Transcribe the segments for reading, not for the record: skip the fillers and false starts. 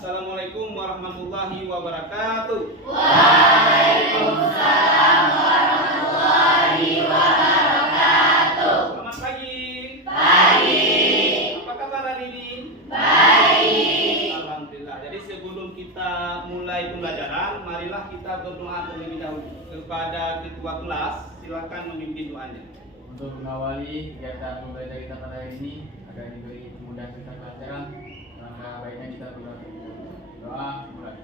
Assalamualaikum warahmatullahi wabarakatuh. Waalaikumsalam warahmatullahi wabarakatuh. Selamat pagi. Pagi. Apa kabar hari ini? Baik. Alhamdulillah. Jadi sebelum kita mulai pembelajaran, marilah kita berdoa terlebih dahulu kepada ketua kelas. Silakan memimpin doanya. Untuk mengawali kegiatan pembelajaran kita pada hari ini agar diberi kemudahan serta kelancaran, langkah baiknya kita berdoa. Doa mulai.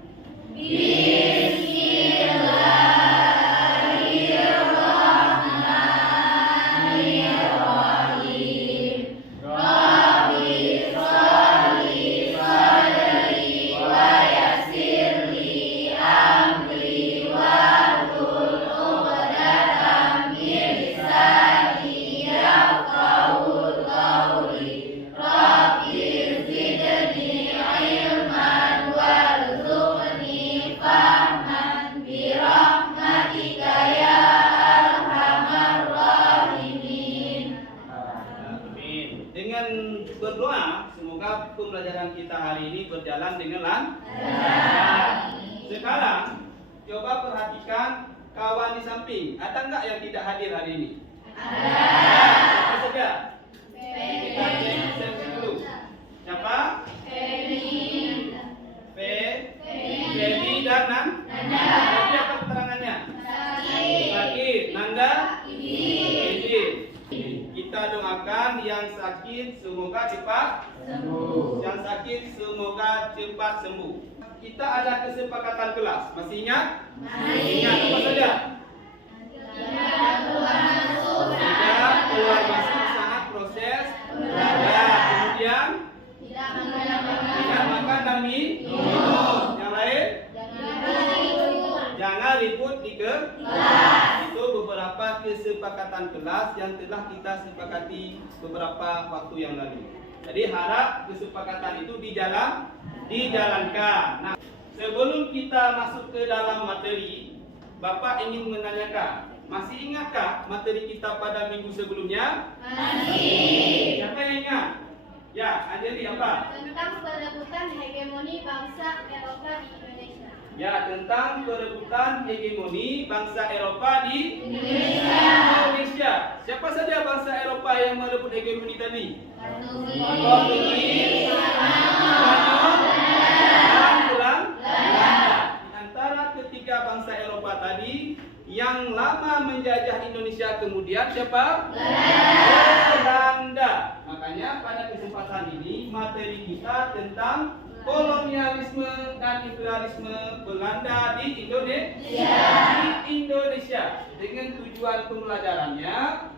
Bismillahirrahmanirrahim. Rabbi sholli sadri wa yassirli amri wahlul 'uqdatam min lisani yafqahu qawli. Rabbi zidni ilman warzuqni fahman bi rahmatika ya arhamar rahimin. Amin. Dengan berdoa, semoga pembelajaran kita hari ini berjalan dengan lancar. Sekarang, coba perhatikan kawan di samping. Ada nggak yang tidak hadir hari ini? Ada. Siapa saja? Kita cek absensi dulu. Siapa? Feby dan Nanda. Feby apa keterangannya? Sakit. Nanda? Izin. Kita doakan yang sakit semoga cepat Sembuh. Yang sakit semoga cepat sembuh. Kita ada kesepakatan kelas. Masih ingat? Ingat apa saja? Tidak keluar masuk saat proses belajar. Kemudian tidak makan dan minum. Yang lain? Jangan ribut di kelas. Itu beberapa kesepakatan kelas yang telah kita sepakati beberapa waktu yang lalu. Jadi harap kesepakatan itu dijalankan. Nah, sebelum kita masuk ke dalam materi, Bapak ingin menanyakan, masih ingatkah materi kita pada minggu sebelumnya? Masih. Siapa yang ingat? Ya, Anjeli apa? Tentang perebutan hegemoni bangsa Eropa di Indonesia. Ya, tentang perebutan hegemoni bangsa Eropa di Indonesia. Siapa saja bangsa Eropa yang merebut hegemoni tadi? Portugis, Spanyol, dan Belanda. Di antara ketiga bangsa Eropa tadi, yang lama menjajah Indonesia kemudian siapa? Belanda. Makanya pada kesempatan ini materi kita tentang kolonialisme dan imperialisme Belanda di Indonesia. Dengan tujuan pembelajarannya,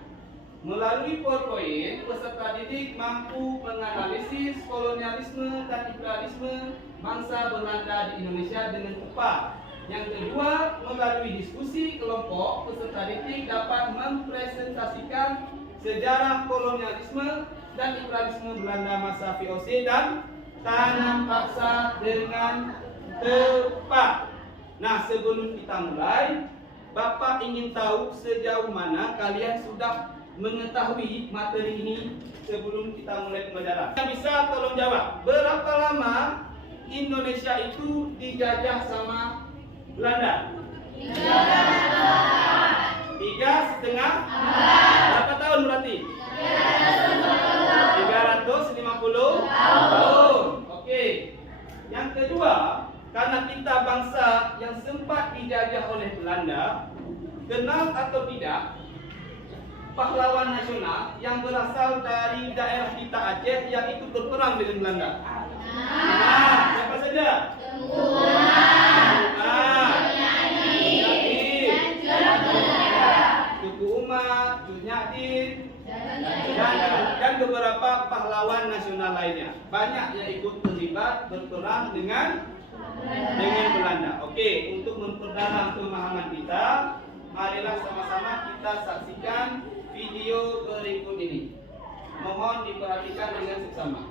melalui PowerPoint, peserta didik mampu menganalisis kolonialisme dan imperialisme bangsa Belanda di Indonesia dengan tepat. Yang kedua, melalui diskusi kelompok, peserta didik dapat mempresentasikan sejarah kolonialisme dan imperialisme Belanda masa VOC dan tanam paksa dengan tepat. Nah, sebelum kita mulai, Bapak ingin tahu sejauh mana kalian sudah mengetahui materi ini sebelum kita mulai pembelajaran. Yang bisa tolong jawab, berapa lama Indonesia itu dijajah sama Belanda? 3,5 berapa tahun berarti? 350 tahun. Oke. Yang kedua, karena kita bangsa yang sempat dijajah oleh Belanda, kenal atau tidak pahlawan nasional yang berasal dari daerah kita Aceh yang ikut berperang dengan Belanda? Nah, siapa saja? Tuku Umar, Cut Nyahdin, dan beberapa pahlawan nasional lainnya. Banyak yang ikut terlibat berperang dengan Belanda. Oke, untuk memperdalam pemahaman kita, marilah sama-sama kita saksikan video berikut ini. Mohon diperhatikan dengan seksama.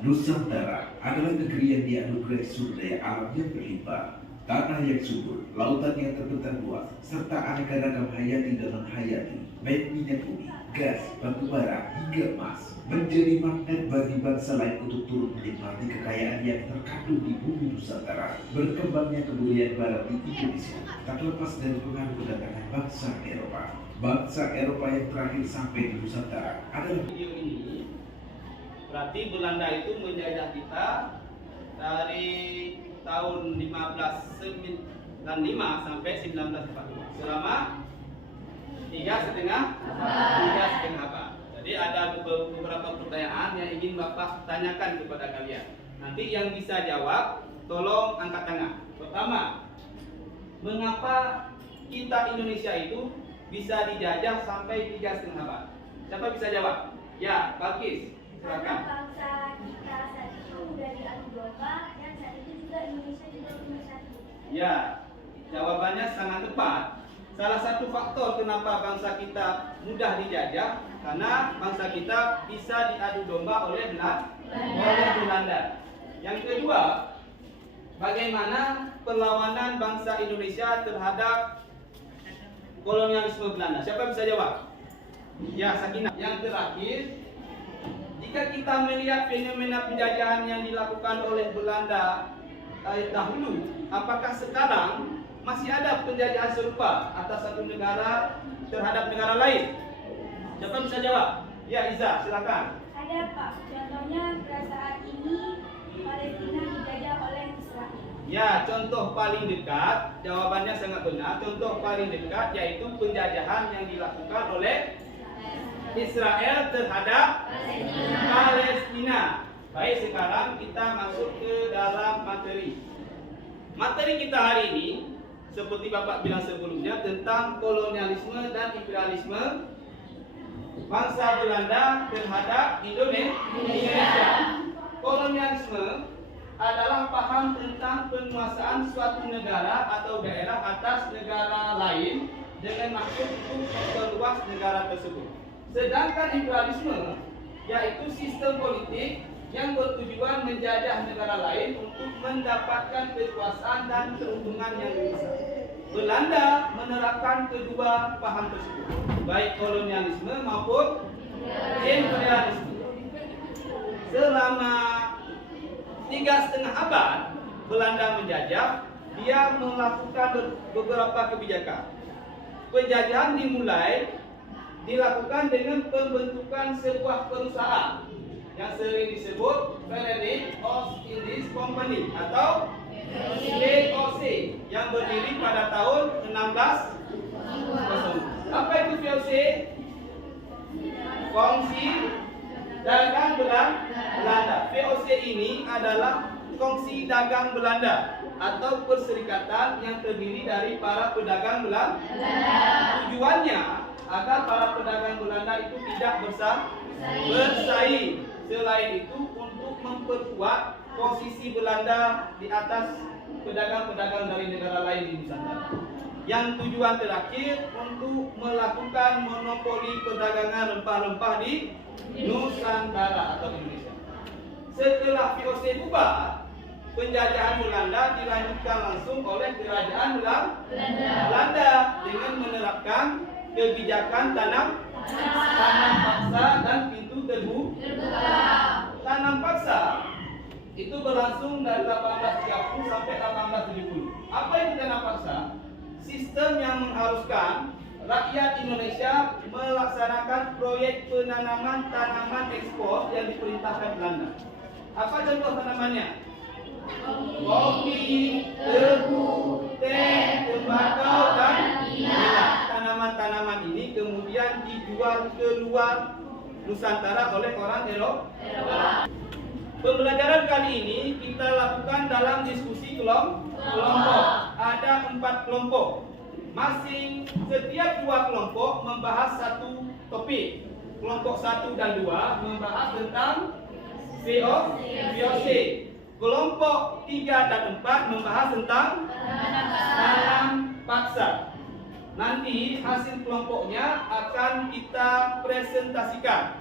Nusantara adalah negeri yang dianugerahi sumber daya alam yang berlimpah, Tanah yang subur, lautan yang terbentang luas, serta aneka ragam hayati dan non-hayati, baik minyak bumi, gas, batu bara, hingga emas, menjadi magnet bagi bangsa lain untuk turut menikmati kekayaan yang terkandung di bumi Nusantara. Berkembangnya kebudayaan barat di Indonesia tak lepas dari pengaruh kedatangan bangsa Eropa. Bangsa Eropa yang terakhir sampai di Nusantara adalah Video ini berarti Belanda itu menjajah kita dari tahun 1595 sampai 1942 selama 3,5 abad. Jadi ada beberapa pertanyaan yang ingin Bapak tanyakan kepada kalian. Nanti yang bisa jawab tolong angkat tangan. Pertama, mengapa kita Indonesia itu bisa dijajah sampai 3,5 abad? Siapa bisa jawab? Ya, Balkis. Karena Silakan. bangsa kita saat itu udah diadu domba dan saat itu juga Indonesia juga nomor satu. Ya, jawabannya sangat tepat. Salah satu faktor kenapa bangsa kita mudah dijajah karena bangsa kita bisa diadu domba oleh Belanda. Yang kedua, bagaimana perlawanan bangsa Indonesia terhadap kolonialisme Belanda? Siapa bisa jawab? Ya, Sakinah. Yang terakhir, jika kita melihat fenomena penjajahan yang dilakukan oleh Belanda dahulu, apakah sekarang masih ada penjajahan serupa atas satu negara terhadap negara lain? Siapa bisa jawab? Ya, Iza, silakan. Ada Pak, contohnya pada saat ini Palestina dijajah oleh Israel. Ya, contoh paling dekat, jawabannya sangat benar. Contoh paling dekat yaitu penjajahan yang dilakukan oleh Israel terhadap Palestina. Baik, sekarang kita masuk ke dalam materi. Materi kita hari ini, seperti Bapak bilang sebelumnya, tentang kolonialisme dan imperialisme bangsa Belanda terhadap Indonesia. Kolonialisme adalah paham tentang penguasaan suatu negara atau daerah atas negara lain dengan maksud untuk memperluas negara tersebut. Sedangkan imperialisme yaitu sistem politik yang bertujuan menjajah negara lain untuk mendapatkan kekuasaan dan keuntungan yang besar. Belanda menerapkan kedua paham tersebut, baik kolonialisme maupun imperialisme. Selama 3,5 abad Belanda menjajah, dia melakukan beberapa kebijakan. Penjajahan dimulai dilakukan dengan pembentukan sebuah perusahaan yang sering disebut Frederick Ost Indies Company atau VOC yang berdiri pada tahun 1600. Apa itu VOC? Kongsi Dagang Belanda. VOC ini adalah Kongsi Dagang Belanda atau perserikatan yang terdiri dari para pedagang Belanda. Tujuannya agar para pedagang Belanda itu tidak bersaing. Selain itu untuk memperkuat posisi Belanda di atas pedagang-pedagang dari negara lain di Nusantara. Yang tujuan terakhir untuk melakukan monopoli perdagangan rempah-rempah di Nusantara atau Indonesia. Setelah VOC bubar, penjajahan Belanda dilanjutkan langsung oleh kerajaan Belanda dengan menerapkan kebijakan tanam paksa dan pintu terbuka. Tanam paksa itu berlangsung dari 1830 sampai 1870. Apa itu tanam paksa? Sistem yang mengharuskan rakyat Indonesia melaksanakan proyek penanaman tanaman ekspor yang diperintahkan Belanda. Apa contoh tanamannya? Kopi, tebu, teh, tembakau, dan minyak. Tanaman-tanaman ini kemudian dijual ke luar Nusantara oleh orang Eropa. Pembelajaran kali ini kita lakukan dalam diskusi kelompok. Ada 4 kelompok. Setiap 2 kelompok membahas satu topik. Kelompok 1 dan 2 membahas tentang VOC. Kelompok 3 dan 4 membahas tentang tanam paksa. Nanti hasil kelompoknya akan kita presentasikan.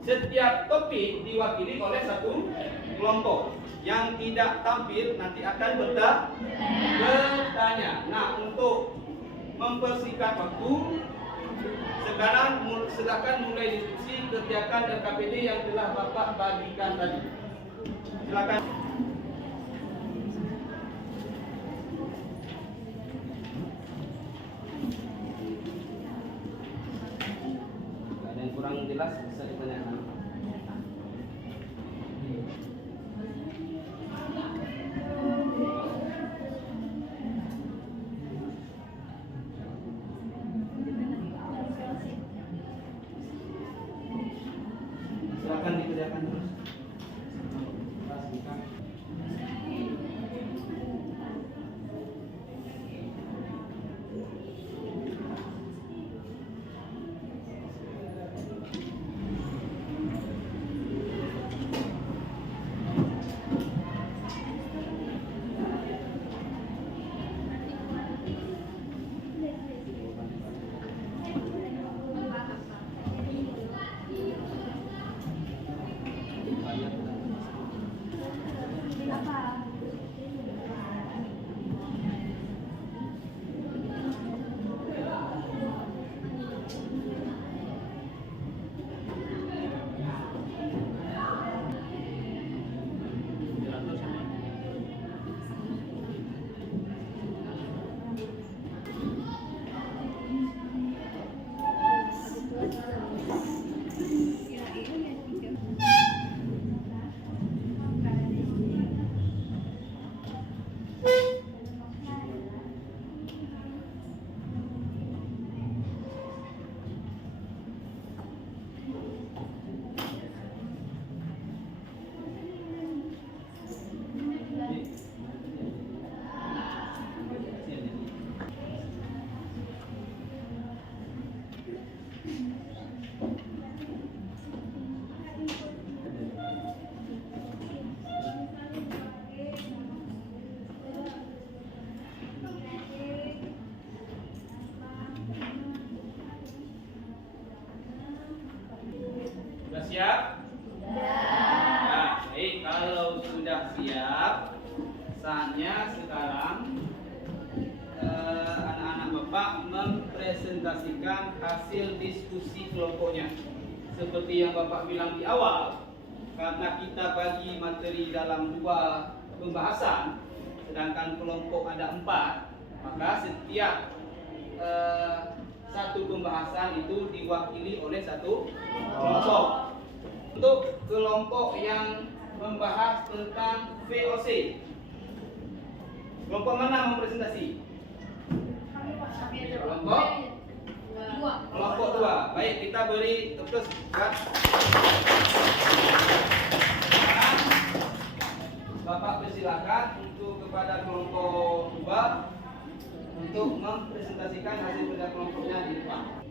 setiap topik diwakili oleh satu kelompok. Yang tidak tampil nanti akan bertanya. Nah, untuk mempersingkat waktu, sekarang silakan mulai diskusi kerjakan LKPD yang telah Bapak bagikan tadi. Silakan. Ada yang kurang jelas bisa ditanyakan. Silakan dikerjakan terus. Sudah siap? Ya, baik. Kalau sudah siap, saatnya sekarang anak-anak Bapak mempresentasikan hasil diskusi kelompoknya. Seperti yang Bapak bilang di awal, karena kita bagi materi dalam 2 pembahasan, sedangkan kelompok ada 4, maka setiap satu pembahasan itu diwakili oleh satu kelompok. Untuk kelompok yang membahas tentang VOC, kelompok mana mempresentasi? Kelompok 2. Baik, kita beri terus kan. Bapak persilakan untuk kepada kelompok 2 untuk mempresentasikan hasil kerja kelompoknya di depan.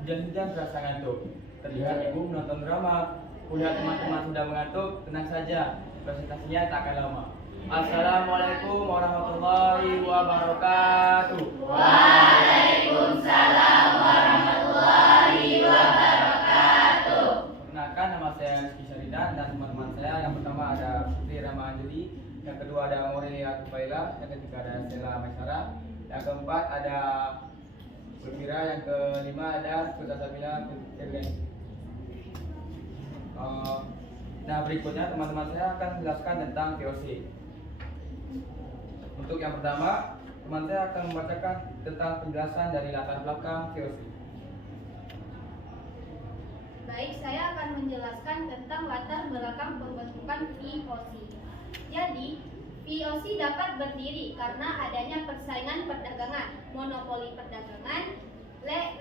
Hujan-hujan terasa ngantuk. Terlihat ibu menonton drama. Kulihat teman-teman sudah mengantuk, tenang saja. Presentasinya tak akan lama. Assalamualaikum warahmatullahi wabarakatuh. Waalaikumsalam warahmatullahi wabarakatuh. Perkenalkan, nama saya Rizky Syaridan dan teman-teman saya. Yang pertama ada Putri Rama Anjeli, yang kedua ada Aurelia Tufaila, yang ketiga ada Stella Maisara, yang keempat ada Pulvira, yang kelima ada Sultan Sabila Firgen. Nah, berikutnya teman-teman saya akan menjelaskan tentang VOC. Untuk yang pertama, teman saya akan membacakan tentang penjelasan dari latar belakang VOC. Baik, saya akan menjelaskan tentang latar belakang pembentukan VOC. Jadi, VOC dapat berdiri karena adanya persaingan perdagangan, monopoli perdagangan,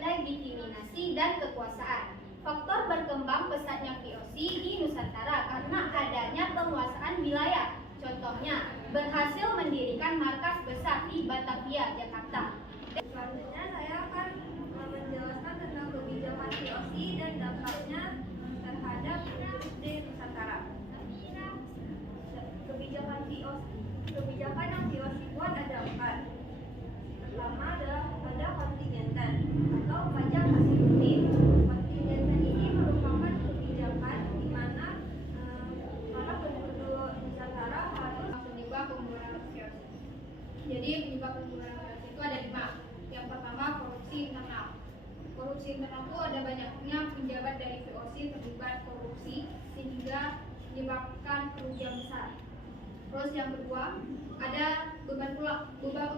legitimasi, dan kekuasaan. Faktor berkembang pesatnya VOC di Nusantara karena adanya penguasaan wilayah. Contohnya, berhasil mendirikan markas besar di Batavia, Jakarta. Selanjutnya saya akan menjelaskan tentang kebijakan VOC dan dampaknya terhadap turis di Nusantara. Kebijakan yang VOC buat ada 4. Pertama adalah ada kontingenten atau pajak hasil rutin. Kontingenten ini menurutku ada banyaknya pejabat dari VOC terlibat korupsi sehingga menyebabkan kerugian besar. Terus yang kedua, ada beban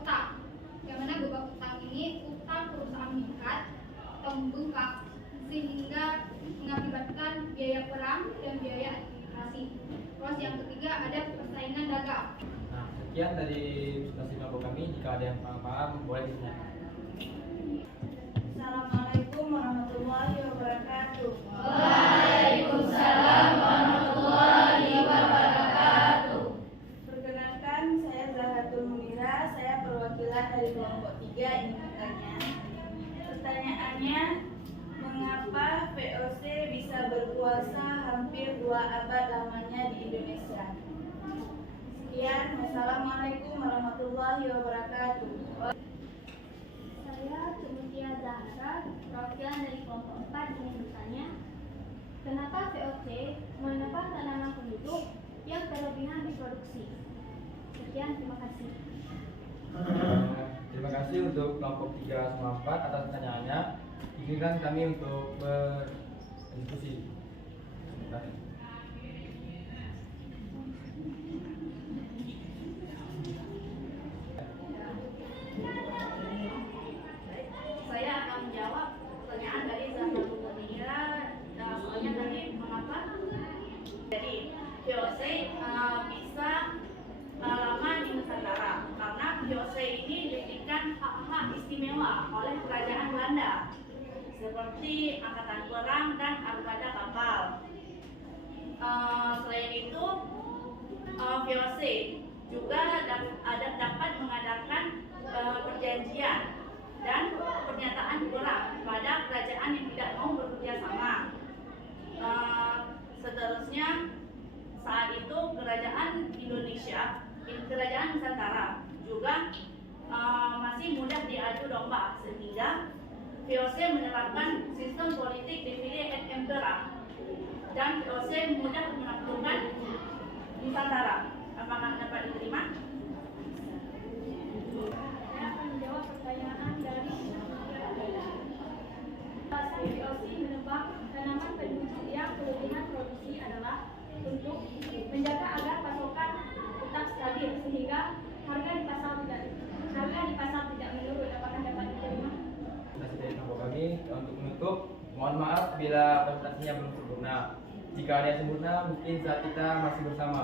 utang. Yang mana beban utang ini utang perusahaan meningkat atau membengkak sehingga mengakibatkan biaya perang dan biaya administrasi. Terus yang ketiga, ada persaingan dagang. Nah, sekian dari presentasi kelompok kami. Jika ada yang paham, boleh ditanyakan. Assalamualaikum warahmatullahi wabarakatuh. Waalaikumsalam warahmatullahi wabarakatuh. Perkenalkan, saya Zahratul Munira. Saya perwakilan dari kelompok 3 ini bertanya. Pertanyaannya, mengapa VOC bisa berkuasa hampir 2 abad lamanya di Indonesia? Sekian, wassalamualaikum warahmatullahi wabarakatuh. Saya Cumutia Zahra, perwakilan dari kelompok 4 ingin bertanya, kenapa VOC menebang tanaman penduduk yang berlebihan diproduksi? Sekian, terima kasih. Terima kasih untuk kelompok 3 sama 4 atas pertanyaannya. Izinkan kami untuk berdiskusi. Sebentar. Saya akan menjawab pertanyaan dari Zahratul Munira. Soalnya tadi mengapa? Jadi VOC bisa lama di Nusantara karena VOC ini diberikan hak-hak istimewa oleh kerajaan Belanda seperti angkatan perang dan armada kapal. Selain itu, VOC juga dapat mengadakan perjanjian dan pernyataan perang pada kerajaan yang tidak mau bekerja sama. Seterusnya, saat itu kerajaan Nusantara juga masih mudah diadu domba, sehingga VOC menerapkan sistem politik divide et impera dan VOC mudah menaklukkan Nusantara. Apakah dapat diterima? Saya akan menjawab pertanyaan dari VOC menebang tanaman penduduk yang kelebihan produksi adalah untuk menjaga agar pasokan tetap stabil sehingga harga di pasar tidak menurun. Apakah dapat diterima? Presentasi dari kelompok kami. Untuk menutup, mohon maaf bila presentasinya belum sempurna. Jika ada yang sempurna, mungkin saat kita masih bersama.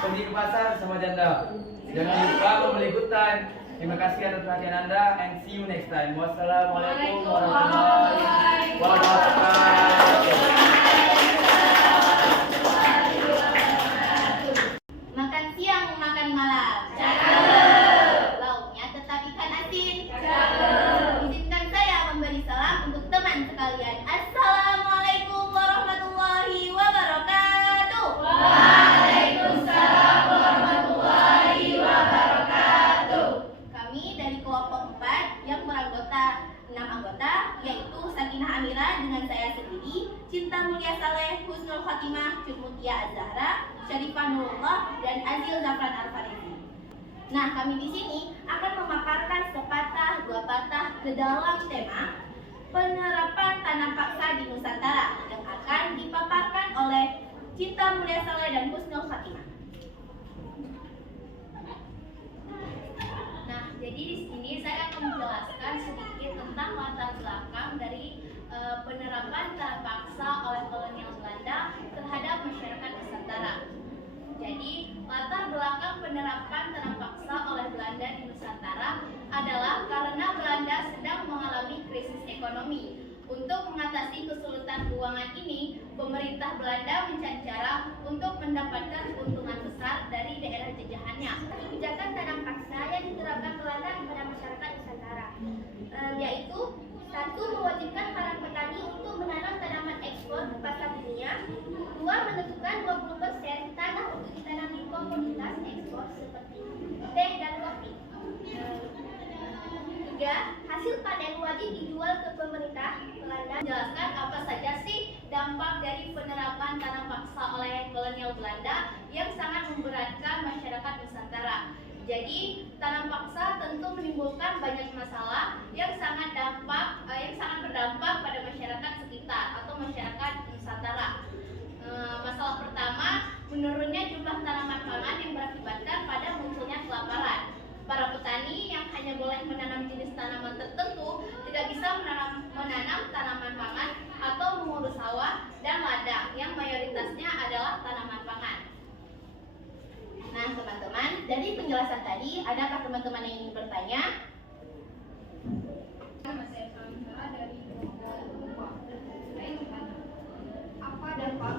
Pergi ke pasar sama janda. Jangan lupa membeli hutan. Terima kasih atas perhatian Anda and see you next time. Wassalamualaikum warahmatullahi wabarakatuh. Makan siang, makan malam. Lauknya tetap ikan asin. Izinkan saya memberi salam untuk teman sekalian. Assalamualaikum warahmatullahi wabarakatuh. Waalaikumsalam warahmatullahi wabarakatuh. Kami dari kelompok 4 yang beranggota 6 anggota, yaitu Sakinah Amira dengan saya sendiri, Cinta Mulia Saleh, Husnul Khatimah, Cumutia Azahra, Syarifah Nurullah, dan Azil Zafran Al-Farizi. Nah, kami di sini akan memaparkan sepatah dua patah ke dalam tema penerapan tanam paksa di Nusantara yang akan dipaparkan oleh Cinta Mulia Saleh dan Husnul Khatimah. Nah, jadi di sini saya akan menjelaskan sedikit tentang latar belakang dari penerapan tanam paksa oleh kolonial Belanda terhadap masyarakat Nusantara. Jadi, latar belakang penerapan tanam paksa oleh Belanda di Nusantara adalah karena Belanda sedang mengalami krisis ekonomi. Untuk mengatasi kesulitan keuangan ini, pemerintah Belanda mencari cara untuk mendapatkan keuntungan besar dari daerah jajahannya. Kebijakan tanam paksa yang diterapkan Belanda kepada masyarakat Nusantara, yaitu 1. Mewajibkan para petani untuk menanam tanaman ekspor ke pasar dunia. 2. Menentukan 20% tanah untuk ditanam di komoditas ekspor seperti teh dan kopi. 3. Hasil panen wajib dijual ke pemerintah Belanda. Menjelaskan apa saja sih dampak dari penerapan tanam paksa oleh kolonial Belanda yang sangat memberatkan masyarakat Nusantara. Jadi, Tanam paksa tentu menimbulkan banyak masalah yang sangat berdampak pada masyarakat sekitar atau masyarakat Nusantara. Masalah pertama, menurunnya jumlah tanaman pangan yang berakibatkan pada munculnya kelaparan. Para petani yang hanya boleh menanam jenis tanaman tertentu tidak bisa menanam tanaman pangan atau mengurus sawah dan ladang yang mayoritasnya adalah tanaman pangan. Nah, teman-teman, dari penjelasan tadi, adakah teman-teman yang ingin bertanya? Apa dampak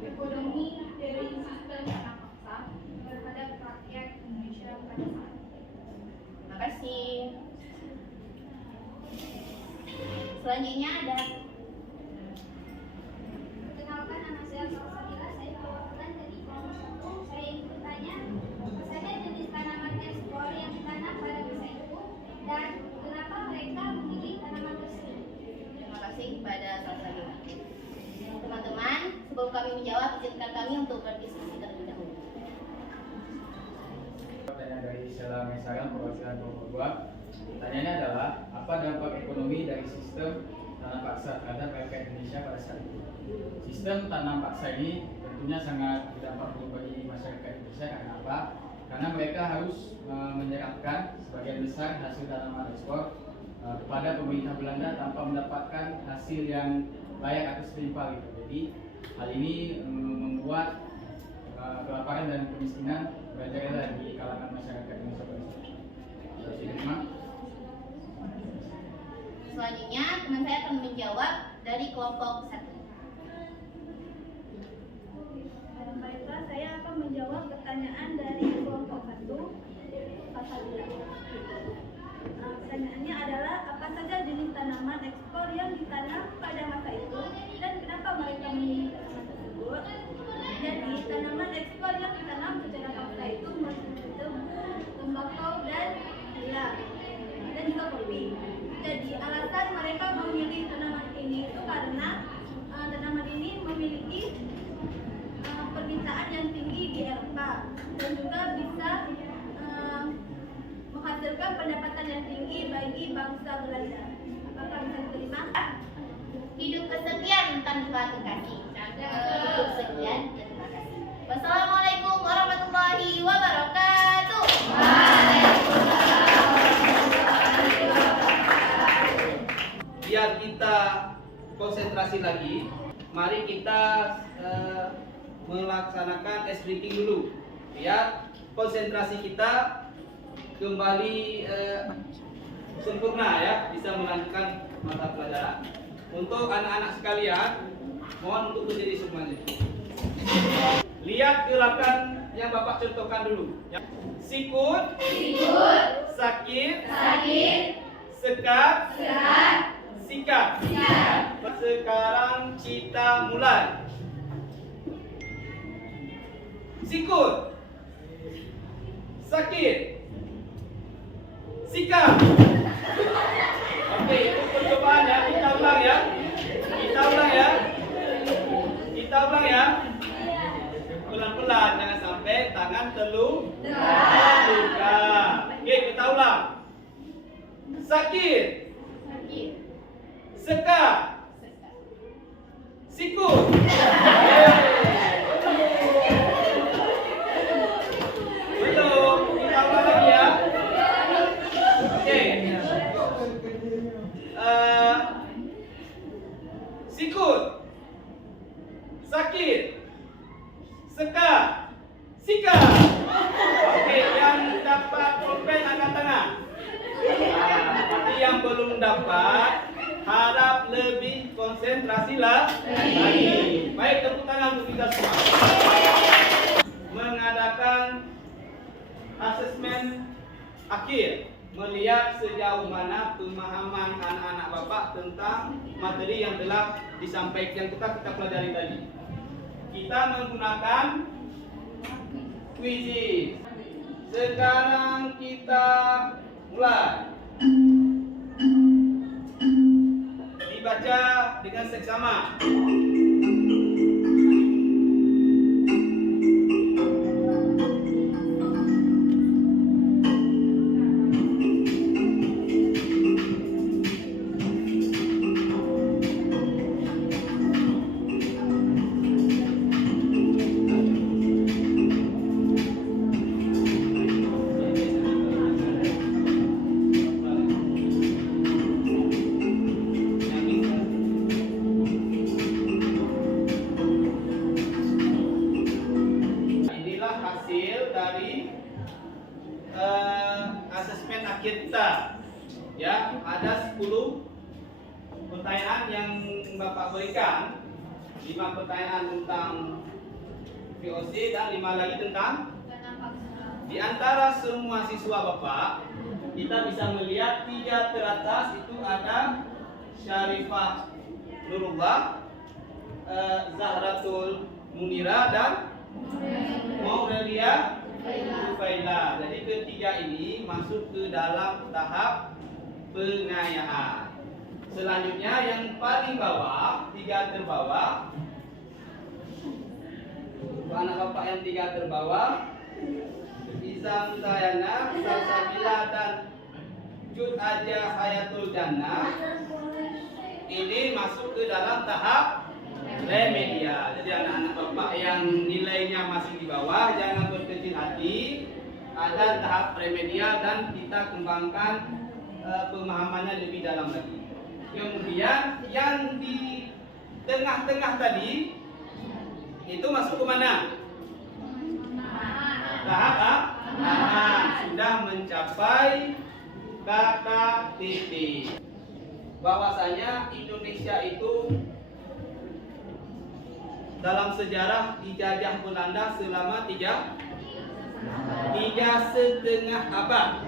ekonomi dari sistem tanam paksa terhadap rakyat Indonesia pada saat ini? Terima kasih. Selanjutnya ada Perkenalkan, nama saya Salsabila, saya perwakilan dari kelompok 1. Saya ingin bertanya, apa saja jenis tanaman ekspor yang ditanam pada masa itu dan kenapa mereka memilih tanaman tersebut? Terima kasih kepada Salsabila. Teman-teman, sebelum kami menjawab, izinkan kami untuk berdiskusi terlebih dahulu. Pertanyaan dari Sheila Maisara, perwakilan kelompok 2. Pertanyaannya adalah, apa dampak ekonomi dari sistem tanam paksa terhadap rakyat Indonesia pada saat itu? Sistem tanam paksa ini tentunya sangat berdampak bagi masyarakat Indonesia. Karena apa? Karena mereka harus menyerahkan sebagian besar hasil tanaman ekspor kepada pemerintah Belanda tanpa mendapatkan hasil yang layak atau setimpal gitu. Jadi hal ini membuat kelaparan dan kemiskinan merajalela di kalangan masyarakat Indonesia pada saat itu. Terus diterima. Selanjutnya, teman saya akan menjawab dari kelompok 1. Baiklah, saya akan menjawab pertanyaan dari kelompok 1. Pertanyaannya adalah apa saja jenis tanaman ekspor yang ditanam pada masa itu dan kenapa mereka memilih tanaman tersebut. Jadi, tanaman ekspor yang ditanam secara paksa itu meliputi tebu, tembakau, dan gula, dan juga kopi. Jadi, alasan mereka memilih tanaman ini itu karena tanaman ini memiliki permintaan yang tinggi di Eropa dan juga bisa menghasilkan pendapatan yang tinggi bagi bangsa Belanda. Apakah bisa diterima? Hidup kesekian tanpa terkasih. Hidup sekian dan terima kasih. Wassalamualaikum warahmatullahi wabarakatuh. Biar kita konsentrasi lagi, mari kita melaksanakan ice breaking dulu. Biar konsentrasi kita kembali sempurna ya, bisa melanjutkan mata pelajaran. Untuk anak-anak sekalian, mohon untuk berdiri semuanya. Lihat gerakan yang Bapak contohkan dulu. Sikut, sakit, sekat, sikat. Sekarang kita mulai. Sikut, sakit, sikat. Oke, itu percobaan ya. Kita ulang ya. Pelan-pelan, jangan sampai tangan terluka. Oke, kita ulang. Sakit, sekat, sikut. Belum, kita ulang lagi ya. Oke. Sikut, sakit, sekat, sikat. Oke, yang dapat pulpen angkat tangan. Tapi yang belum dapat, harap lebih konsentrasi lagi. Baik, tepuk tangan untuk kita semua. Mengadakan asesmen akhir, melihat sejauh mana pemahaman anak-anak Bapak tentang materi yang telah disampaikan kita pelajari tadi. Kita menggunakan quizzes. Sekarang kita mulai. Dibaca dengan seksama. yang Bapak berikan, 5 pertanyaan tentang VOC dan 5 lagi tentang di antara semua siswa Bapak, kita bisa melihat 3 teratas itu ada Syarifah Nurullah, Zahratul Munira dan Maurelia Rufaila. Jadi ketiga ini masuk ke dalam tahap pengayaan. Selanjutnya yang paling bawah, 3 terbawah, anak Bapak yang 3 terbawah, Izam Zayana, Salsabila dan Jud Aja Hayatul Jannah, ini masuk ke dalam tahap remedial. Jadi anak-anak Bapak yang nilainya masih di bawah, jangan berkecil hati. Ada tahap remedial dan kita kembangkan pemahamannya lebih dalam lagi. Kemudian yang di tengah-tengah tadi itu masuk ke mana? Tahap aman, sudah mencapai KKTT. Bahwasanya Indonesia itu dalam sejarah dijajah Belanda selama 3,5 abad.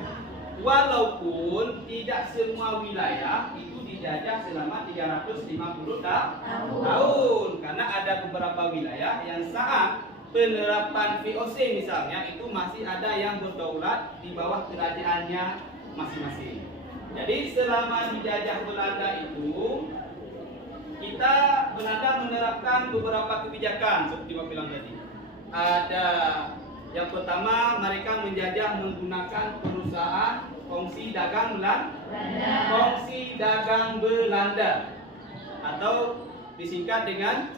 Walaupun tidak semua wilayah itu dijajah selama 350 tahun, karena ada beberapa wilayah yang saat penerapan VOC misalnya itu masih ada yang berdaulat di bawah kerajaannya masing-masing. Jadi selama dijajah Belanda itu kita Belanda menerapkan beberapa kebijakan seperti Bapak bilang tadi. Ada yang pertama, mereka menjajah menggunakan perusahaan kongsi dagang Belanda atau disingkat dengan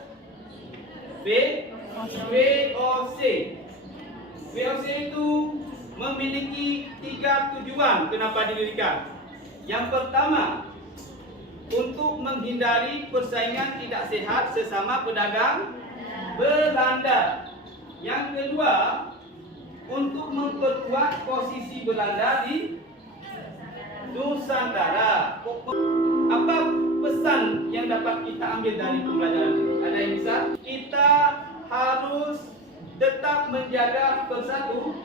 VOC. VOC itu memiliki 3 tujuan kenapa didirikan. Yang pertama, untuk menghindari persaingan tidak sehat sesama pedagang Belanda. Yang kedua, untuk memperkuat posisi Belanda di Nusantara. Apa pesan yang dapat kita ambil dari pembelajaran ini? Ada yang bisa? Kita harus tetap menjaga persatuan.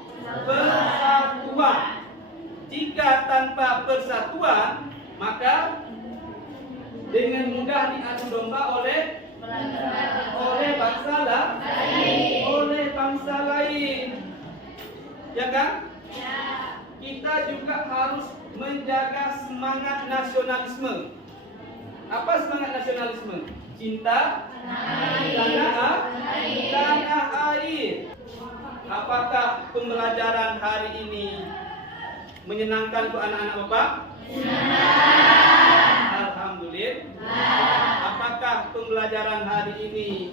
Jika tanpa persatuan, maka dengan mudah diadu domba oleh bangsa lain. Ya kan? Ya. Kita juga harus menjaga semangat nasionalisme. Apa semangat nasionalisme? Cinta tanah air. Apakah pembelajaran hari ini menyenangkan untuk anak-anak Bapak? Alhamdulillah. Apakah pembelajaran hari ini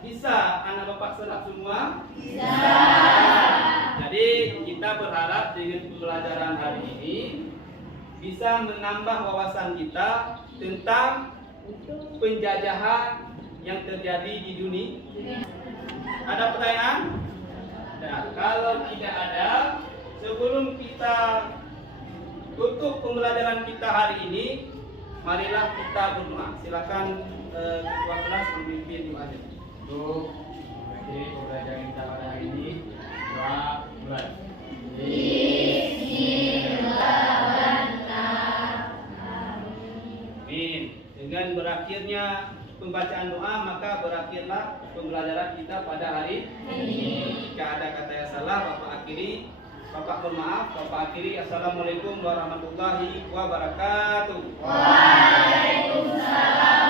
bisa anak Bapak serap semua? Bisa. Jadi kita berharap dengan pembelajaran hari ini bisa menambah wawasan kita tentang penjajahan yang terjadi di dunia. Ada pertanyaan? Nah, kalau tidak ada, sebelum kita tutup pembelajaran kita hari ini, marilah kita berdoa. Silakan ketua kelas memimpin doanya. Untuk mengakhiri pembelajaran kita pada hari ini, doa mulai. Amin. Dengan berakhirnya pembacaan doa, maka berakhirlah pembelajaran kita pada hari ini. Jika ada kata yang salah, Bapak akhiri. Bapak bermaaf, Bapak akhiri. Assalamualaikum warahmatullahi wabarakatuh. Waalaikumsalam.